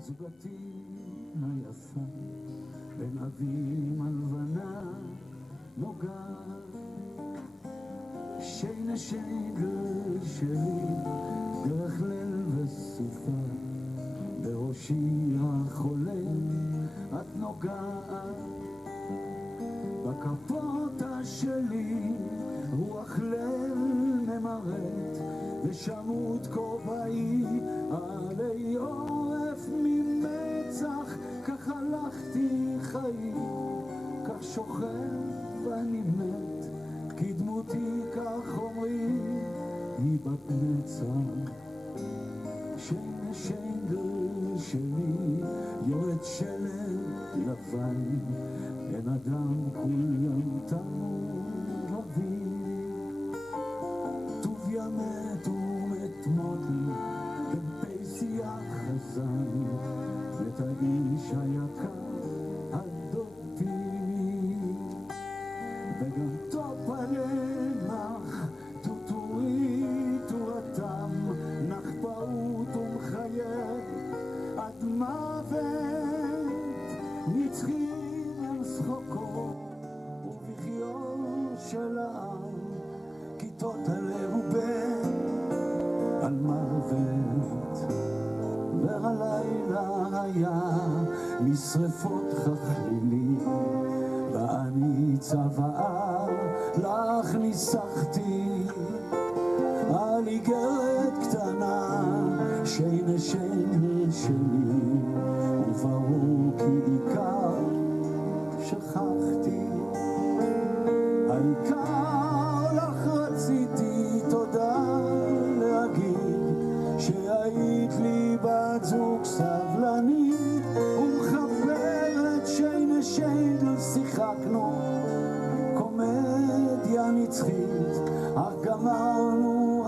זוגתי היפה בין אבים הלבנה נוגעת שינה שגל שלי דרך ליל וסופה בראשי החולם את נוגעת בכפות שלי רוח ליל ממרת ושמות כובעי עלי עורף ממצח כך הלכתי חיים כך שוכב ואני מת כי דמותי כך אומרים היא בת נצח שינה שגל שלי יורד שלג לבן אין אדם כולם תמו רבים טוב ימת ומת מודי בפסיח חזן את האיש היקר הדודי וגם טוב עלנך טוטורי תורתם נח פעוט ומחייב עד מוות נצחים הם שחוקו ובחיו של העם כיתות הלב ובן על מוות והלילה היה משרפות חכלילי ואני צבעה לך ניסחתי על איגרת קטנה שינה שגל שלי וברור כי עיקר שכחתי העיקר לך רציתי תודה להגיד שהיית לי בת זוג סבלנית ומחברת שינה שגל שיחקנו קומדיה נצחית אך גמרנו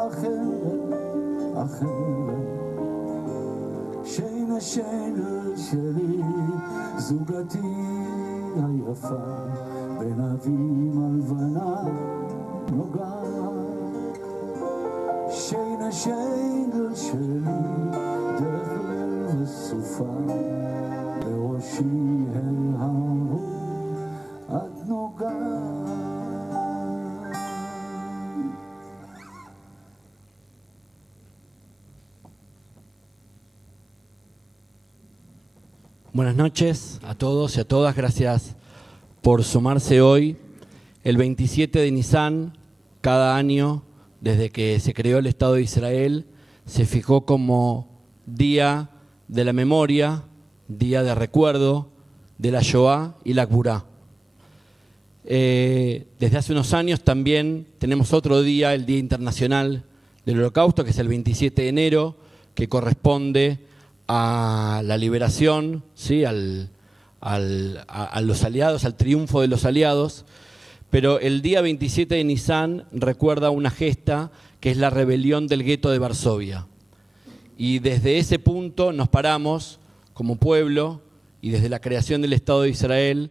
אחרת שינה שגל שלי זוגתי היפה בין אבים הלבנה נוגעת שינה שגל שלי דרך ליל וסופה בראשי ההוא את נוגעת. Buenas noches a todos y a todas, gracias por sumarse hoy. El 27 de Nisan, cada año, desde que se creó el Estado de Israel, se fijó como Día de la Memoria, Día de Recuerdo de la Shoah y la Gburá. Desde hace unos años también tenemos otro día, el Día Internacional del Holocausto, que es el 27 de enero, que corresponde a la liberación, ¿sí? a los aliados, al triunfo de los aliados. Pero el día 27 de Nisan recuerda una gesta que es la rebelión del gueto de Varsovia. Y desde ese punto nos paramos como pueblo y desde la creación del Estado de Israel,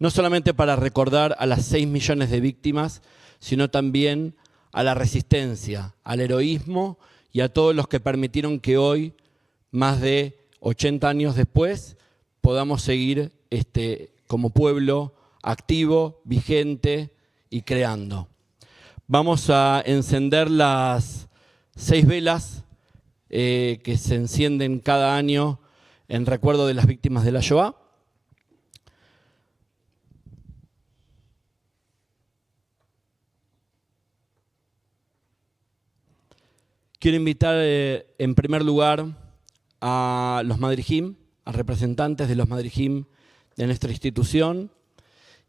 no solamente para recordar a las 6 millones de víctimas, sino también a la resistencia, al heroísmo y a todos los que permitieron que hoy, más de 80 años después, podamos seguir como pueblo activo, vigente y creando. Vamos a encender las 6 velas que se encienden cada año en recuerdo de las víctimas de la Shoah. Quiero invitar en primer lugar a los madrijim, a representantes de los madrijim de nuestra institución,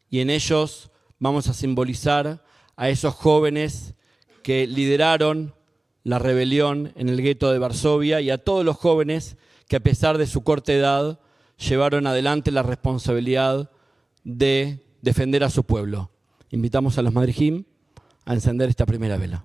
y en ellos vamos a simbolizar a esos jóvenes que lideraron la rebelión en el gueto de Varsovia y a todos los jóvenes que a pesar de su corta edad llevaron adelante la responsabilidad de defender a su pueblo. Invitamos a los madrijim a encender esta primera vela.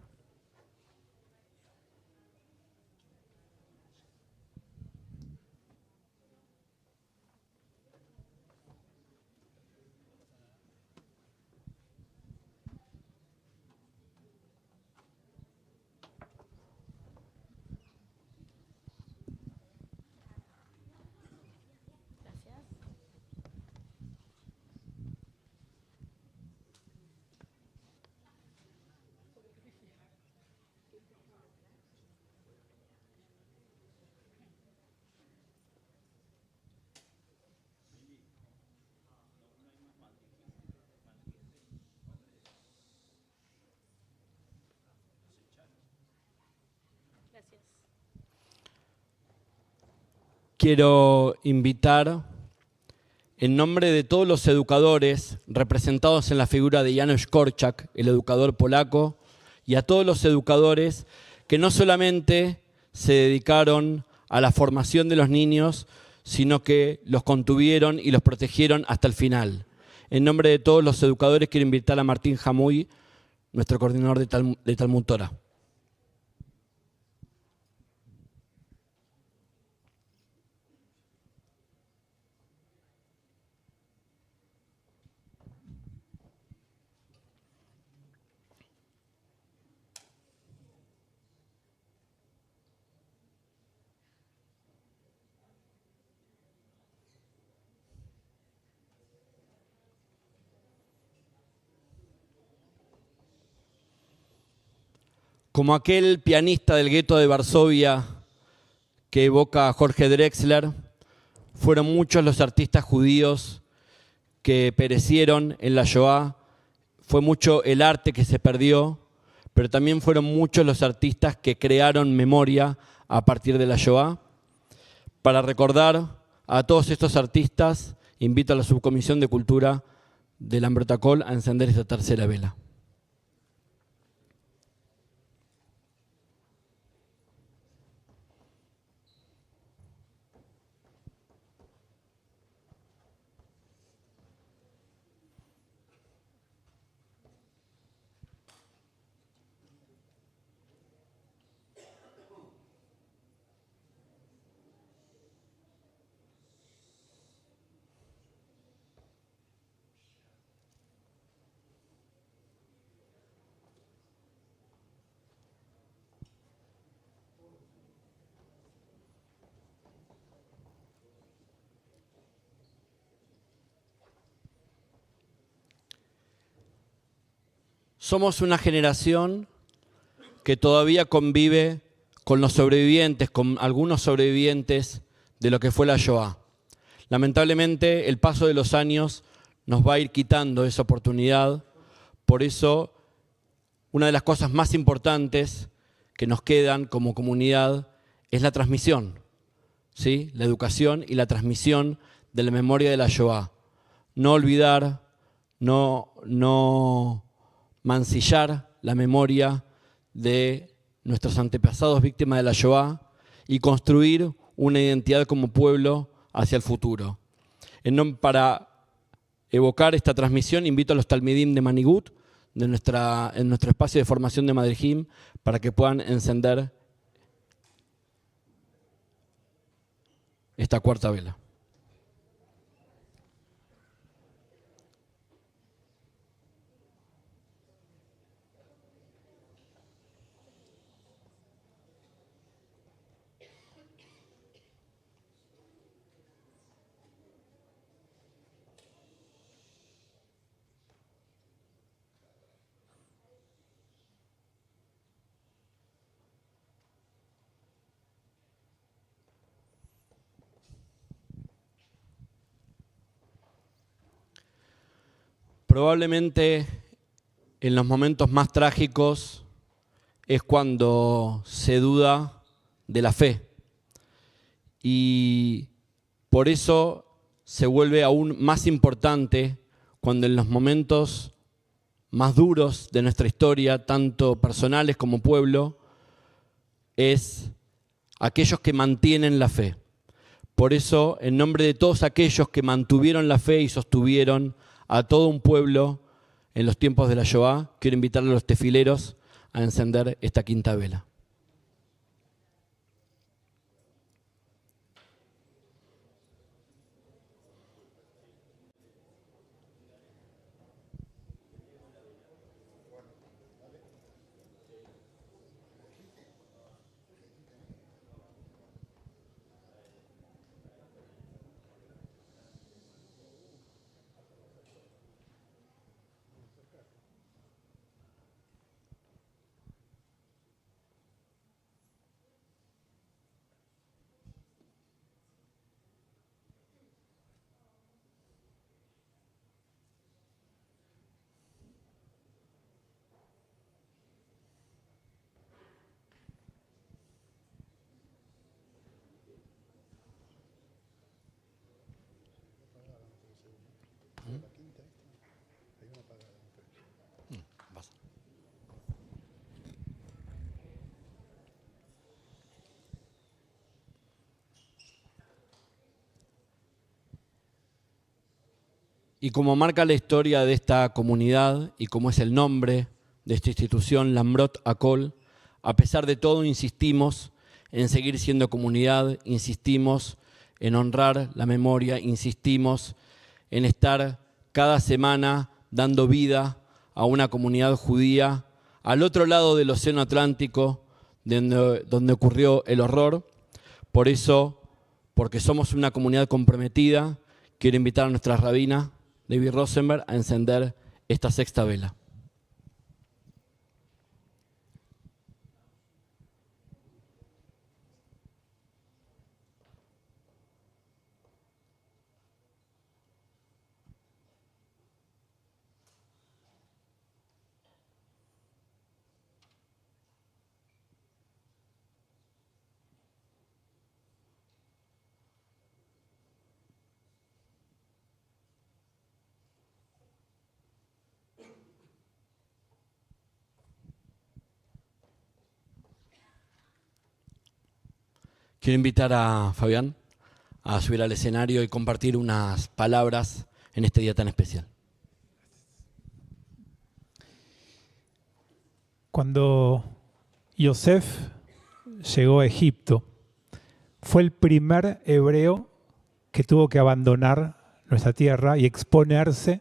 Quiero invitar, en nombre de todos los educadores representados en la figura de Janusz Korczak, el educador polaco, y a todos los educadores que no solamente se dedicaron a la formación de los niños, sino que los contuvieron y los protegieron hasta el final. En nombre de todos los educadores quiero invitar a Martín Jamuy, nuestro coordinador de Talmud Torah. Como aquel pianista del gueto de Varsovia que evoca a Jorge Drexler, fueron muchos los artistas judíos que perecieron en la Shoah, fue mucho el arte que se perdió, pero también fueron muchos los artistas que crearon memoria a partir de la Shoah. Para recordar a todos estos artistas, invito a la Subcomisión de Cultura del Lamroth Hakol a encender esta tercera vela. Somos una generación que todavía convive con los sobrevivientes, con algunos sobrevivientes de lo que fue la Shoah. Lamentablemente, el paso de los años nos va a ir quitando esa oportunidad. Por eso, una de las cosas más importantes que nos quedan como comunidad es la transmisión, ¿sí? La educación y la transmisión de la memoria de la Shoah. No olvidar, no mancillar la memoria de nuestros antepasados víctimas de la Shoah y construir una identidad como pueblo hacia el futuro. Para evocar esta transmisión, invito a los talmidim de Manigut, en nuestro espacio de formación de Madrijim, para que puedan encender esta cuarta vela. Probablemente en los momentos más trágicos es cuando se duda de la fe. Y por eso se vuelve aún más importante cuando en los momentos más duros de nuestra historia, tanto personales como pueblo, es aquellos que mantienen la fe. Por eso, en nombre de todos aquellos que mantuvieron la fe y sostuvieron a todo un pueblo en los tiempos de la Shoah, quiero invitar a los tefileros a encender esta quinta vela. Y como marca la historia de esta comunidad y como es el nombre de esta institución, Lamroth Hakol, a pesar de todo insistimos en seguir siendo comunidad, insistimos en honrar la memoria, insistimos en estar cada semana dando vida a una comunidad judía al otro lado del Océano Atlántico, donde ocurrió el horror. Por eso, porque somos una comunidad comprometida, quiero invitar a nuestra rabina, David Rosenberg, a encender esta sexta vela. Quiero invitar a Fabián a subir al escenario y compartir unas palabras en este día tan especial. Cuando Yosef llegó a Egipto, fue el primer hebreo que tuvo que abandonar nuestra tierra y exponerse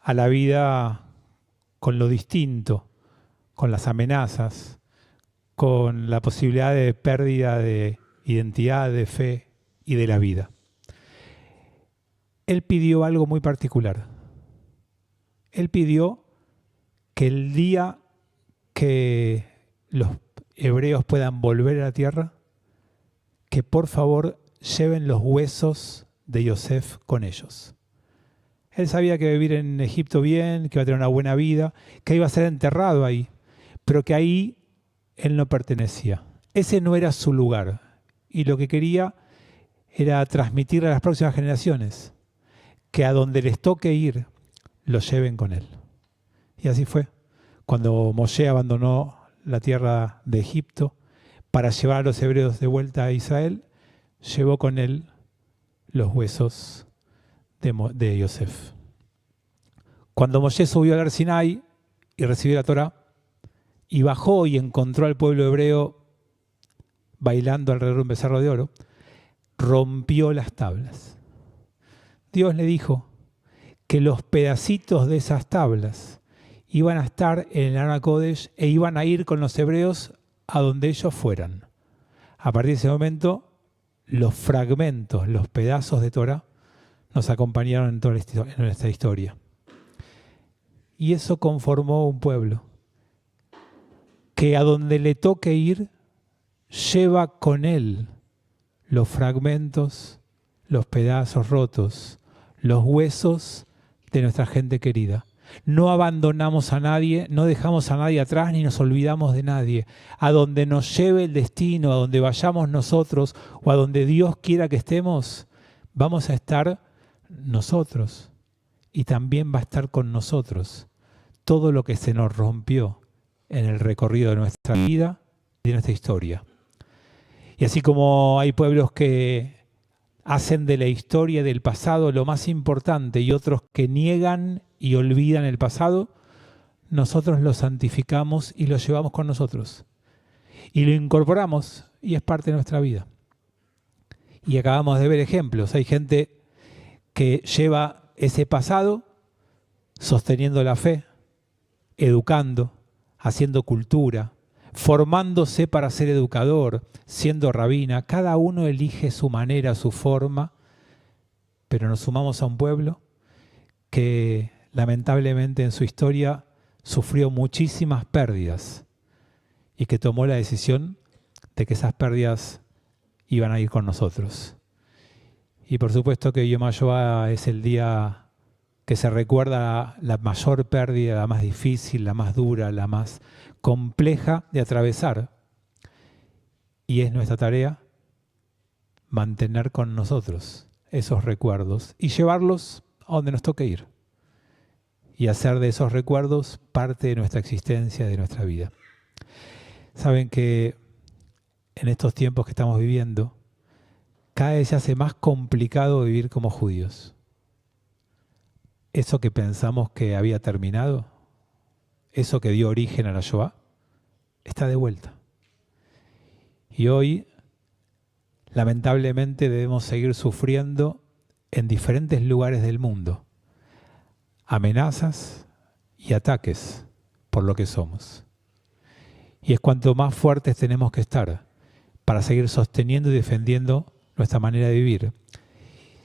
a la vida con lo distinto, con las amenazas, con la posibilidad de pérdida de identidad, de fe y de la vida. Él pidió algo muy particular. Él pidió que el día que los hebreos puedan volver a la tierra, que por favor lleven los huesos de Yosef con ellos. Él sabía que iba a vivir en Egipto bien, que iba a tener una buena vida, que iba a ser enterrado ahí, pero que ahí él no pertenecía. Ese no era su lugar. Y lo que quería era transmitir a las próximas generaciones que a donde les toque ir, lo lleven con él. Y así fue. Cuando Moshe abandonó la tierra de Egipto para llevar a los hebreos de vuelta a Israel, llevó con él los huesos de Yosef. Cuando Moshe subió al Sinai y recibió la Torá, y bajó y encontró al pueblo hebreo bailando alrededor de un becerro de oro, rompió las tablas. Dios le dijo que los pedacitos de esas tablas iban a estar en el Aron Kodesh e iban a ir con los hebreos a donde ellos fueran. A partir de ese momento, los fragmentos, los pedazos de Torah nos acompañaron en toda nuestra historia. Y eso conformó un pueblo que a donde le toque ir, lleva con él los fragmentos, los pedazos rotos, los huesos de nuestra gente querida. No abandonamos a nadie, no dejamos a nadie atrás ni nos olvidamos de nadie. A donde nos lleve el destino, a donde vayamos nosotros o a donde Dios quiera que estemos, vamos a estar nosotros y también va a estar con nosotros todo lo que se nos rompió en el recorrido de nuestra vida y de nuestra historia. Y así como hay pueblos que hacen de la historia del pasado lo más importante y otros que niegan y olvidan el pasado, nosotros lo santificamos y lo llevamos con nosotros. Y lo incorporamos y es parte de nuestra vida. Y acabamos de ver ejemplos. Hay gente que lleva ese pasado sosteniendo la fe, educando, haciendo cultura, formándose para ser educador, siendo rabina. Cada uno elige su manera, su forma, pero nos sumamos a un pueblo que lamentablemente en su historia sufrió muchísimas pérdidas y que tomó la decisión de que esas pérdidas iban a ir con nosotros. Y por supuesto que Iom Hashoá es el día que se recuerda la mayor pérdida, la más difícil, la más dura, la más compleja de atravesar. Y es nuestra tarea mantener con nosotros esos recuerdos y llevarlos a donde nos toque ir. Y hacer de esos recuerdos parte de nuestra existencia, de nuestra vida. Saben que en estos tiempos que estamos viviendo, cada vez se hace más complicado vivir como judíos. eso que pensamos que había terminado, eso que dio origen a la Shoah, está de vuelta. Y hoy, lamentablemente, debemos seguir sufriendo en diferentes lugares del mundo amenazas y ataques por lo que somos. Y es cuanto más fuertes tenemos que estar para seguir sosteniendo y defendiendo nuestra manera de vivir,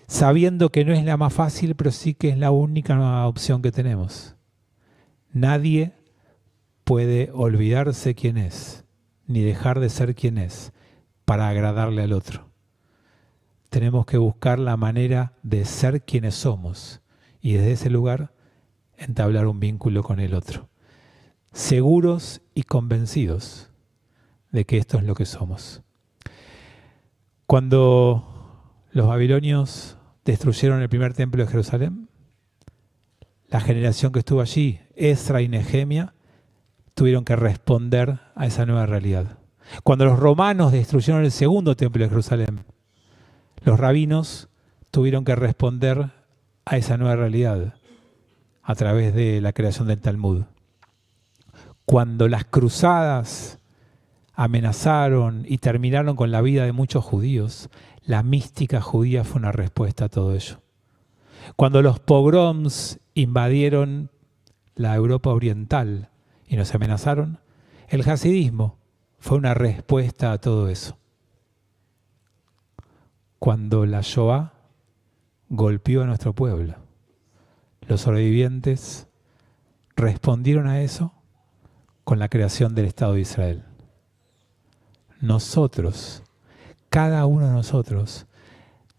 sabiendo que no es la más fácil, pero sí que es la única opción que tenemos. Nadie puede olvidarse quién es, ni dejar de ser quien es, para agradarle al otro. Tenemos que buscar la manera de ser quienes somos y desde ese lugar entablar un vínculo con el otro, seguros y convencidos de que esto es lo que somos. Cuando los babilonios destruyeron el primer templo de Jerusalén, la generación que estuvo allí, Esdra y Nehemia, tuvieron que responder a esa nueva realidad. Cuando los romanos destruyeron el segundo templo de Jerusalén, los rabinos tuvieron que responder a esa nueva realidad a través de la creación del Talmud. Cuando las cruzadas amenazaron y terminaron con la vida de muchos judíos, la mística judía fue una respuesta a todo ello. Cuando los pogroms invadieron la Europa oriental y nos amenazaron, el hasidismo fue una respuesta a todo eso. Cuando la Shoah golpeó a nuestro pueblo, los sobrevivientes respondieron a eso con la creación del Estado de Israel. Nosotros, cada uno de nosotros,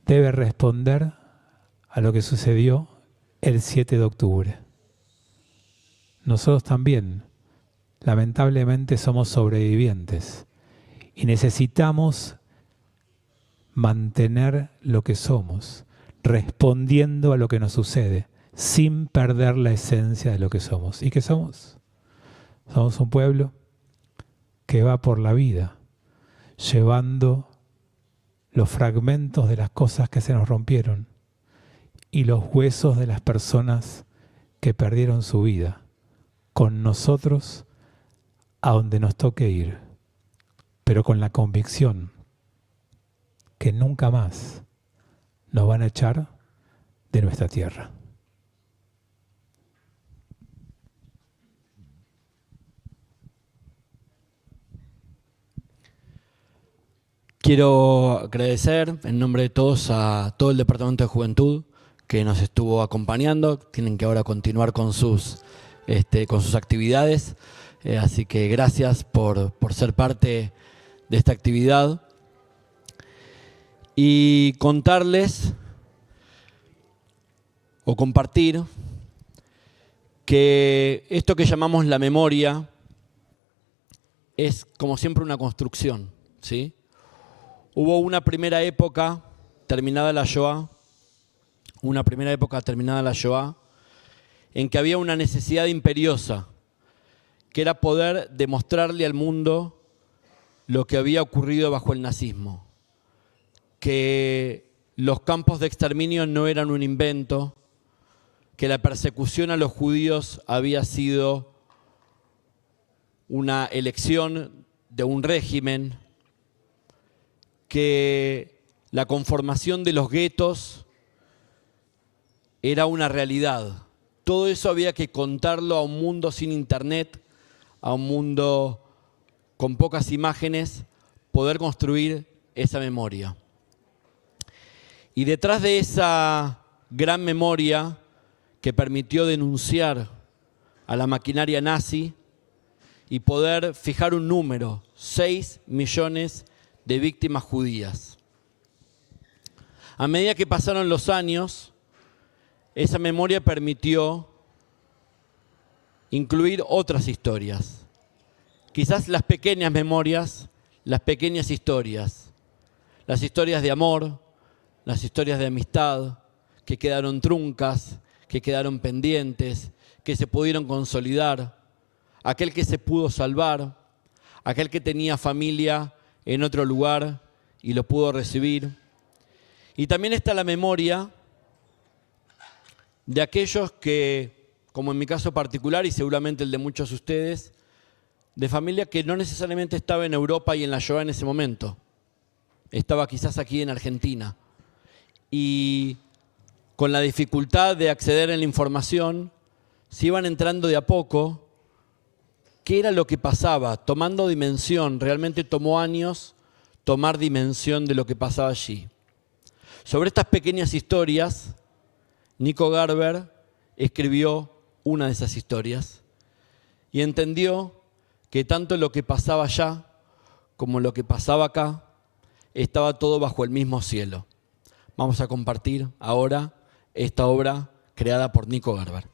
debe responder a lo que sucedió el 7 de octubre. Nosotros también, lamentablemente, somos sobrevivientes y necesitamos mantener lo que somos, respondiendo a lo que nos sucede, sin perder la esencia de lo que somos. ¿Y qué somos? Somos un pueblo que va por la vida, llevando los fragmentos de las cosas que se nos rompieron y los huesos de las personas que perdieron su vida, con nosotros a donde nos toque ir, pero con la convicción que nunca más nos van a echar de nuestra tierra. Quiero agradecer en nombre de todos a todo el Departamento de Juventud que nos estuvo acompañando. Tienen que ahora continuar con sus actividades. Así que gracias por ser parte de esta actividad. Y contarles o compartir que esto que llamamos la memoria es, como siempre, una construcción, ¿sí? Hubo una primera época terminada la Shoah, en que había una necesidad imperiosa, que era poder demostrarle al mundo lo que había ocurrido bajo el nazismo, que los campos de exterminio no eran un invento, que la persecución a los judíos había sido una elección de un régimen, que la conformación de los guetos era una realidad. Todo eso había que contarlo a un mundo sin internet, a un mundo con pocas imágenes, poder construir esa memoria. Y detrás de esa gran memoria que permitió denunciar a la maquinaria nazi y poder fijar un número, 6 millones de víctimas judías. A medida que pasaron los años, esa memoria permitió incluir otras historias. Quizás las pequeñas memorias, las pequeñas historias. Las historias de amor, las historias de amistad, que quedaron truncas, que quedaron pendientes, que se pudieron consolidar. Aquel que se pudo salvar, aquel que tenía familia en otro lugar y lo pudo recibir. Y también está la memoria de aquellos que, como en mi caso particular y seguramente el de muchos de ustedes, de familia que no necesariamente estaba en Europa y en la Shoah en ese momento. Estaba quizás aquí en Argentina. Y con la dificultad de acceder a la información, se iban entrando de a poco qué era lo que pasaba, tomando dimensión. Realmente tomó años tomar dimensión de lo que pasaba allí. Sobre estas pequeñas historias, Nico Garber escribió una de esas historias y entendió que tanto lo que pasaba allá como lo que pasaba acá estaba todo bajo el mismo cielo. Vamos a compartir ahora esta obra creada por Nico Garber.